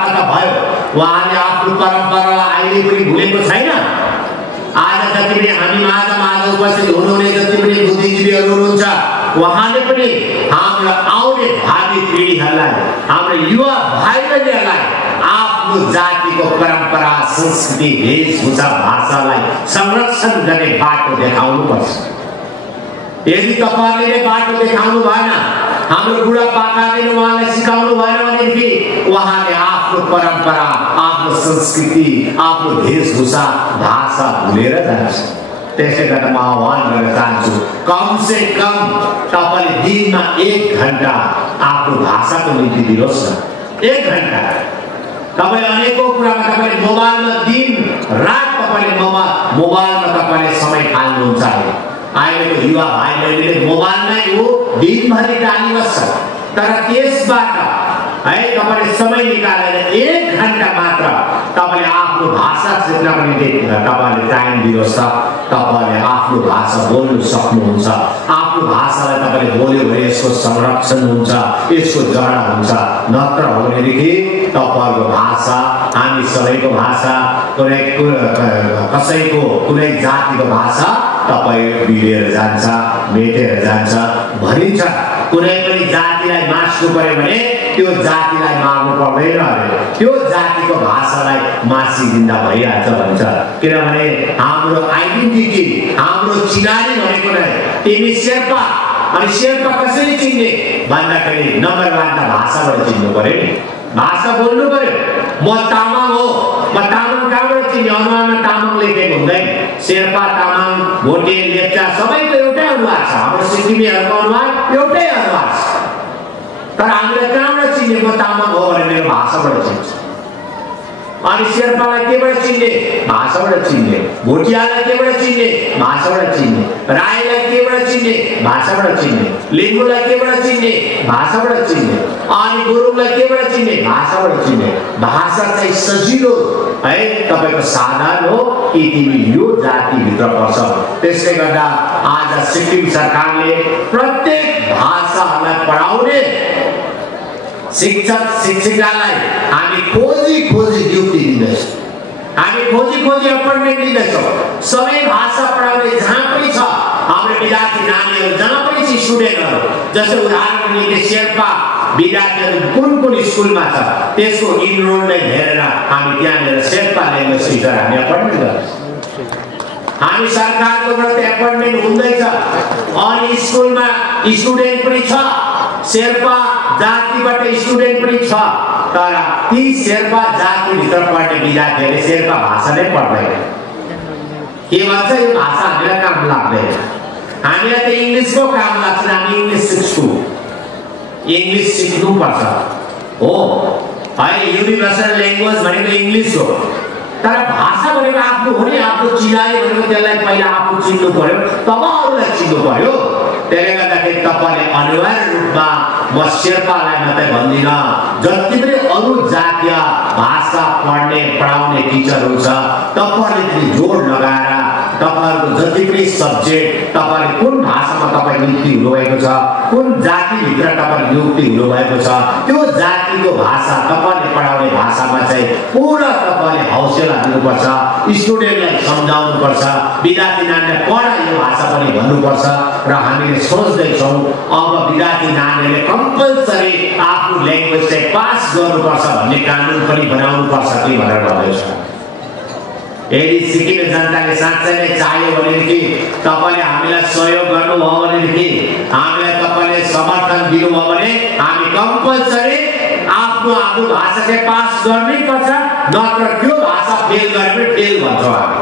भयो उहाँले आफ्नो परम्परालाई अहिले पनि भुलेको छैन। आज जति पनि हामी माझ उपस्थित हुनुहुने जति पनि बुद्धिजीवीहरू हुनुहुन्छ उहाँले पनि हाम्रो आउने भावी पिँढीहरूलाई हाम्रो युवा भाइ बहिनीहरूलाई आफ्नो जातिको परम्परा संस्कृति वेशभूषा भाषालाई संरक्षण गर्ने बाटो देखाउनुपर्छ। यदि तपाईले बाटो देखाउनु भएन, हाम्रो बुढापाकाले उहाँलाई सिकाउनु भएन भनेदेखि उहाँले आफ्नो परम्परा, आफ्नो संस्कृति, आफ्नो वेशभूषा भाषा भुलेर जान्छ। त्यसै गर्दा म आह्वान गर्न चाहन्छु, कम से कम तपाईले दिनमा 1 घण्टा आफ्नो भाषाको निम्ति दिनुहोस् न। 1 घण्टा तपाईले अनेकौं कुरामा तपाईले मोबाइलमा दिन रात तपाईले मोबाइलमा तपाईले समय हाल्नुहुन्छ। अहिलेको युवा भाइ बहिनीले मोबाइलमै हो दिनभरि डालिबस्छ, तर त्यसबाट है तपाईले समय निकालेर 1 घण्टा मात्र तपाईले आफ्नो भाषा सिक्नको निम्ति तपाईले टाइम दिनुहोस्। तपाईले आफ्नो भाषा बोल्न सक्नुहुन्छ। आफ्नो भाषालाई तपाईले बोल्यो भने यसको संरक्षण हुन्छ, यसको जरा हुन्छ। नत्र हो भनेदेखि तपाईको भाषा हामी सबैको भाषा, कसैको कुनै जातिको भाषा तपाई बिलेर जान्छ, मेटेर जान्छ। भनिन्छ कुनै पनि जातिलाई मार्नु पर्यो भने त्यो जातिलाई मार्नु पर्दैन अरे, त्यो जातिको भाषालाई मार्सिदिँदा भइहाल्छ भन्छ। किनभने हाम्रो आइडेन्टिटी, हाम्रो चिनारी भनेको नै तिमी शेर्पा, अनि शेर्पा कसरी चिन्ने भन्दाखेरि नम्बर 1 त भाषाबाट चिन्नु पर्यो, भाषा बोल्नु पर्यो। म तामाङ हो, म तामाङ कहाँबाट चिन्ने? अनुहारमा तामाङ लेखेको हुँदैन। शेर्पा, तामाङ, भोटे, लेप्चा सबैको एउटै अनुहार छ। हाम्रो सिक्किमेहरूको अनुहार एउटै अनुहार छ, तर हामीले कहाँबाट चिन्ने? म तामाङ हो भने मेरो भाषाबाट चिन्छ। अनि शेर्पालाई केबाट चिन्ने? भाषाबाट चिन्ने। भोटियालाई केबाट चिन्ने? भाषाबाट चिन्ने। राईलाई केबाट चिन्ने? भाषाबाट चिन्ने। लिम्बूलाई केबाट चिन्ने? भाषाबाट चिन्ने। अनि गुरुङलाई केबाट चिन्ने? भाषाबाट चिन्ने। भाषा चाहिँ सजिलो है, तपाईको साधन हो कि तिमी यो जाति भित्र पर्छ। त्यसले गर्दा आज सिक्किम सरकारले प्रत्येक भाषालाई पढाउने शिक्षक शिक्षिकालाई हामी खोजी नियुक्ति दिँदैछौँ, हामी खोजी अपोइन्टमेन्ट दिँदैछौँ। सबै भाषा पढाउने जहाँ पनि छ हाम्रो विद्यार्थी नानीहरू, जहाँ पनि छ स्टुडेन्टहरू, जस्तो उदाहरणको निम्ति शेर्पा विद्यार्थीहरू कुन स्कुलमा छ त्यसको इनरोलमेन्ट हेरेर हामी त्यहाँनिर शेर्पा ल्याङ्ग्वेज टिचर हामी अपोइन्टमेन्ट गर्छौँ। हामी सरकारकोबाट एपोइन्टमेन्ट हुँदैछ। अनि स्कुलमा स्टुडेन्ट पनि छ, शेर्पा जातिबाट स्टुडेन्ट पनि छ, तर ती शेर्पा जातिभित्र पढ्ने विद्यार्थीहरूले शेर्पा भाषा नै पढ्दैन। के भन्छ? यो भाषा हामीलाई काम लाग्दैन, हामीलाई त इङ्ग्लिसको काम लाग्छ, हामी इङ्ग्लिस सिक्छौँ, इङ्ग्लिस सिक्नुपर्छ हो है। युनिभर्सल ल्याङ्ग्वेज भनेको इङ्ग्लिस हो, तर भाषा भनेको आफ्नो हो नि, आफ्नो चिनारी भनेको त्यसलाई पहिला आफू चिन्नु पर्यो, तब अरूलाई चिन्नु पर्यो। त्यसले गर्दाखेरि तपाईँले अनिवार्य रूपमा म शेर्पालाई मात्रै भन्दिनँ, जति पनि अरू जातीय भाषा पढ्ने पढाउने टिचरहरू छ तपाईँहरूले पनि जोड लगाएर तपाईँहरूको जति पनि सब्जेक्ट, तपाईँले कुन भाषामा तपाईँ नियुक्ति हुनुभएको छ, कुन जातिभित्र तपाईँ नियुक्ति हुनुभएको छ, त्यो जातिको भाषा तपाईँले पढाउने भाषामा चाहिँ पुरा तपाईँले हौसला दिनुपर्छ, स्टुडेन्टलाई सम्झाउनुपर्छ, विद्यार्थी नानीलाई पढ यो भाषा पनि भन्नुपर्छ। र हामीले सोच्दैछौँ अब विद्यार्थी नानीहरूले कम्पलसरी आफ्नो ल्याङ्ग्वेज चाहिँ पास गर्नुपर्छ भन्ने कानुन पनि बनाउनुपर्छ कि भनेर भन्दैछ। यदि सिक्किमे जनताले साँच्चै नै चाह्यो भनेदेखि, तपाईँले हामीलाई सहयोग गर्नुभयो भनेदेखि, हामीलाई तपाईँले समर्थन दिनुभयो भने हामी कम्पलसरी आफ्नो भाषा चाहिँ पास गर्नै पर्छ, नत्र त्यो भाषा फेल गरेर फेल भन्छौँ हामी।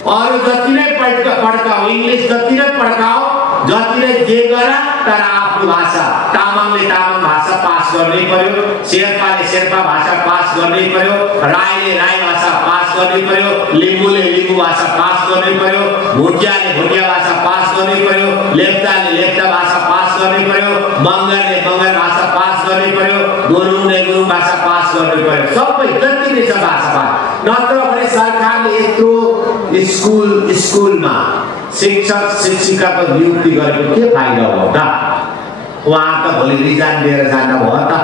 अरू जति नै पड्काऊ, इङ्ग्लिस जति नै पड्काऊ, जति नै जे गर, तर आफ्नो भाषा, तामाङले तामाङ भाषा पास गर्नै पर्यो, शेर्पाले शेर्पा भाषा पास गर्नै पर्यो, राईले राई भाषा पास गर्नै पर्यो, लिम्बूले लिम्बू भाषा पास गर्नै पर्यो, भोटियाले भोटिया भाषा पास गर्नै पर्यो, लेप्चाले लेप्चा भाषा पास गर्नै पर्यो, मगरले मगर भाषा पास गर्नै पर्यो, गुरुङले गुरुङ भाषा पास गर्नै पर्यो। सबै जति नै छ भाषा, नत्र भने सरकारले यत्रो स्कुलमा शिक्षक शिक्षिकाको नियुक्ति गरेको के फाइदा हो त? उहाँ त भोलि रिजाइन दिएर जानु भयो त।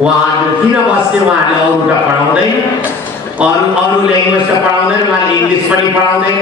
उहाँहरूले किन बस्ने, उहाँहरूले अरूलाई पढाउँदैन, अरू ल्याङ्ग्वेज त पढाउँदैन, उहाँले इङ्ग्लिस पनि पढाउँदैन,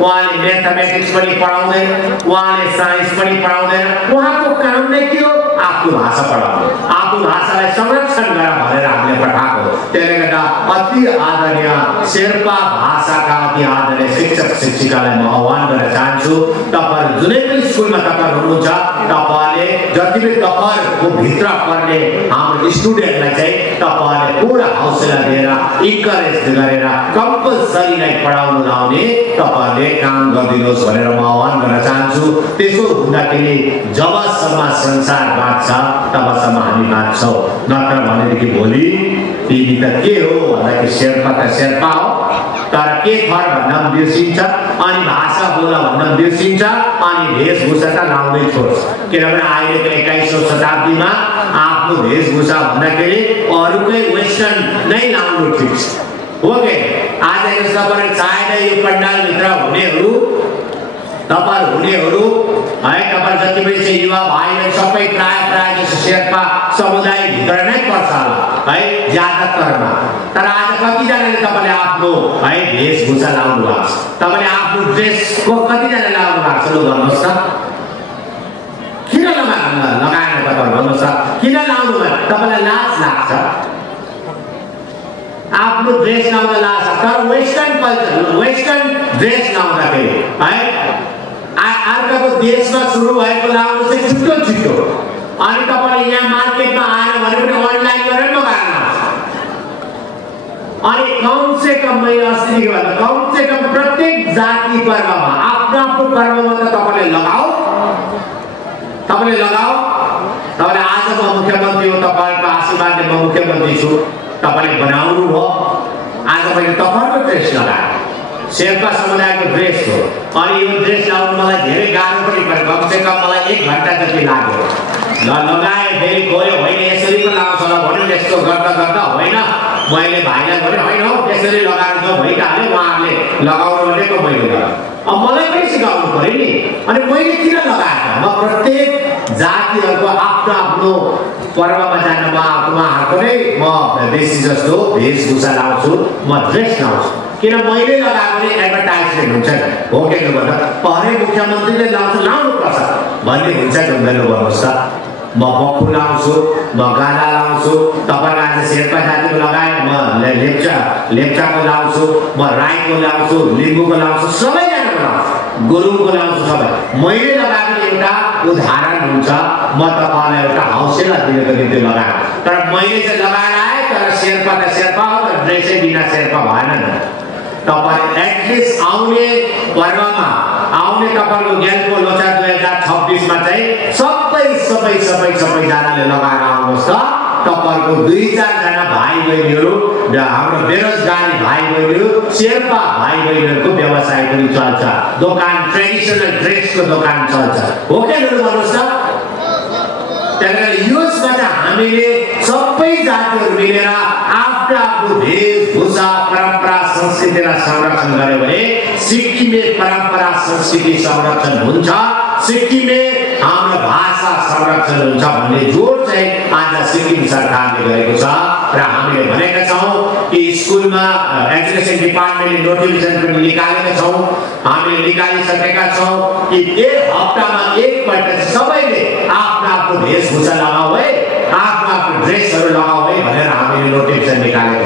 उहाँले म्याथमेटिक्स पनि पढाउँदैन, उहाँले साइन्स पनि पढाउँदैन। उहाँको काम नै के हो? आफ्नो भाषा पढाउनु, आफ्नो भाषालाई संरक्षण गर भनेर हामीले पठाएको। त्यसले गर्दा अति आदरणीय शेर्पा भाषाका अति आदरणीय शिक्षक शिक्षिकालाई म आह्वान गर्न चाहन्छु, तपाईहरु जुनै पनि स्कुलमा तपाईहरु हुनुहुन्छ, तपाईले जति पनि तपाईहरुको भित्र पर्ने हाम्रो स्टुडेन्टलाई चाहिँ तपाईले पूरा हौसला दिएर इन्करेज गरेर कम्पल्सरीलाई पढाउन लाउने तपाईले काम गरिदिनुहोस् भनेर म आह्वान गर्न चाहन्छु। त्यसो हुँदाखेरि जबसम्म संसार बाँच्छ तबसम्म हामी बाँच्छौँ, नत्र भनेदेखि भोलि तिमी त के हो भन्दाखेरि शेर्पा त शेर्पा हो, तर के थर भन्न बिर्सिन्छ, अनि भाषा बोल भन्न बिर्सिन्छ, अनि वेशभूषा त लाउँदै छोड्छ। किनभने अहिलेको 21औं शताब्दीमा आफ्नो वेशभूषा भन्दाखेरि अरूकै वेस्टर्न नै लाउनु ठिक छ, हो के? आजको सबैले चाहेर यो पण्डालभित्र हुनेहरू तपाईहरु है, तपाईहरु जति पनि चाहिँ युवा भाइहरु सबै प्राय जस्तो शेर्पा समुदाय भित्र नै पर्छ होला है, ज्यादातरमा। तर आज कतिजनाले तपाईले आफ्नो है वेशभूषा लाउनु भएको छ, तपाईले आफ्नो ड्रेसको कतिजनाले लाउनु भएको छ? लु भन्नुहोस् त, किन लगाएन तपाईहरु? भन्नुहोस् त, किन लाउनु भयो? तपाईलाई लाज लाग्छ आफ्नो ड्रेस लाउँदा लाज, तर वेस्टर्न कल्चर, वेस्टर्न ड्रेस लाउँदाखेरि है अर्काको देशमा सुरु भएको लाउनु चाहिँ छिटो, अनि तपाईले यहाँ मार्केटमा आएर भने पनि अनलाइन गरेर मगाउनु, अनि कमसे कम मैले अस्तिको भन्दा कमसे कम प्रत्येक जाति पर्वमा आफ्नो पर्वमा त तपाईले लगाऊ। तपाईले आज म मुख्यमन्त्री हो, तपाईको आशीर्वादले म मुख्यमन्त्री छु, तपाईले बनाउनु हो, आज मैले तपाईको ड्रेस लगाएँ, शेर्पा समुदायको ड्रेस हो, अनि यो ड्रेस लाउनु मलाई धेरै गाह्रो पनि पर्यो, कमसे कम मलाई 1 घण्टा जति लाग्यो। लगाए फेरि गयो, होइन यसरी पो लाउँछ होला भन्यो, यस्तो गर्दा होइन मैले भाइलाई भने होइन हौ त्यसरी लगाएर जाऊ भइहाल्यो, उहाँहरूले लगाउनु भनेको मैले लगाएँ, अब मलाई पनि सिकाउनु पर्यो नि। अनि मैले किन लगाएँ? म प्रत्येक जातिहरूको आफ्नो पर्वमा जान म उहाँहरूको नै म बेसी जस्तो वेशभूषा लाउँछु, म ड्रेस लाउँछु, किन मैले लगाएको नै एडभर्टाइजमेन्ट हुन्छ नि, हो कि भन्दा पहले मुख्यमन्त्रीले लाउनुपर्छ भन्ने हुन्छ कि हुँदैन? भन्नुहोस् त, म बक्खु लाउँछु, म गाला लाउँछु, तपाईहरु आज शेर्पा जातिको लगाए, म लेप्चाको लाउँछु, म राईको लाउँछु, लिम्बूको लाउँछु, सबैजनाको लाउँछु, गुरुङको लाउँछु, सबै मैले लगाएको एउटा उदाहरण हुन्छ। म तपाईलाई एउटा हौसला दिनको निम्ति लगाएँ, तर मैले चाहिँ लगाएर आएँ, तर शेर्पा त शेर्पा हो, तर ड्रेसै बिना शेर्पा भएन नि। तपाईँ एटलिस्ट आउने पर्वमा आउने तपाईको ज्ञानको लोसार 2026 मा चाहिँ सबैजनाले लगाएर आउनुहोस् त। तपाईको 2-4 जना भाइ बहिनीहरू, हाम्रो बेरोजगारी भाइ बहिनीहरू, शेर्पा भाइ बहिनीहरूको व्यवसाय पनि चल्छ, दोकान ट्रेडिसनल ड्रेसको दोकान चल्छ, हो के भन्नुहोस् त? त्यसैले यसमा चाहिँ हामीले सबै जातिहरू मिलेर आफ्नो वेशभूषा परम्परा संस्कृतिलाई संरक्षण गर्यो भने सिक्किमे परम्परा संस्कृति संरक्षण हुन्छ, सिक्किमे हाम्रो भाषा संरक्षण हुन्छ भन्ने जोड चाहिँ आज सिक्किम सरकारले गरेको छ। र हामीले भनेका छौँ कि स्कुलमा एजुकेसन डिपार्टमेन्टले नोटिफिकेसन पनि निकालेका छौँ, हामीले निकालिसकेका छौँ कि 1 हप्तामा एकपल्ट सबैले आफ्नो वेशभूषा लगाऊ है, आफ्नो ड्रेसहरू लगाऊ है भनेर हामीले नोटिफिकेसन निकालेका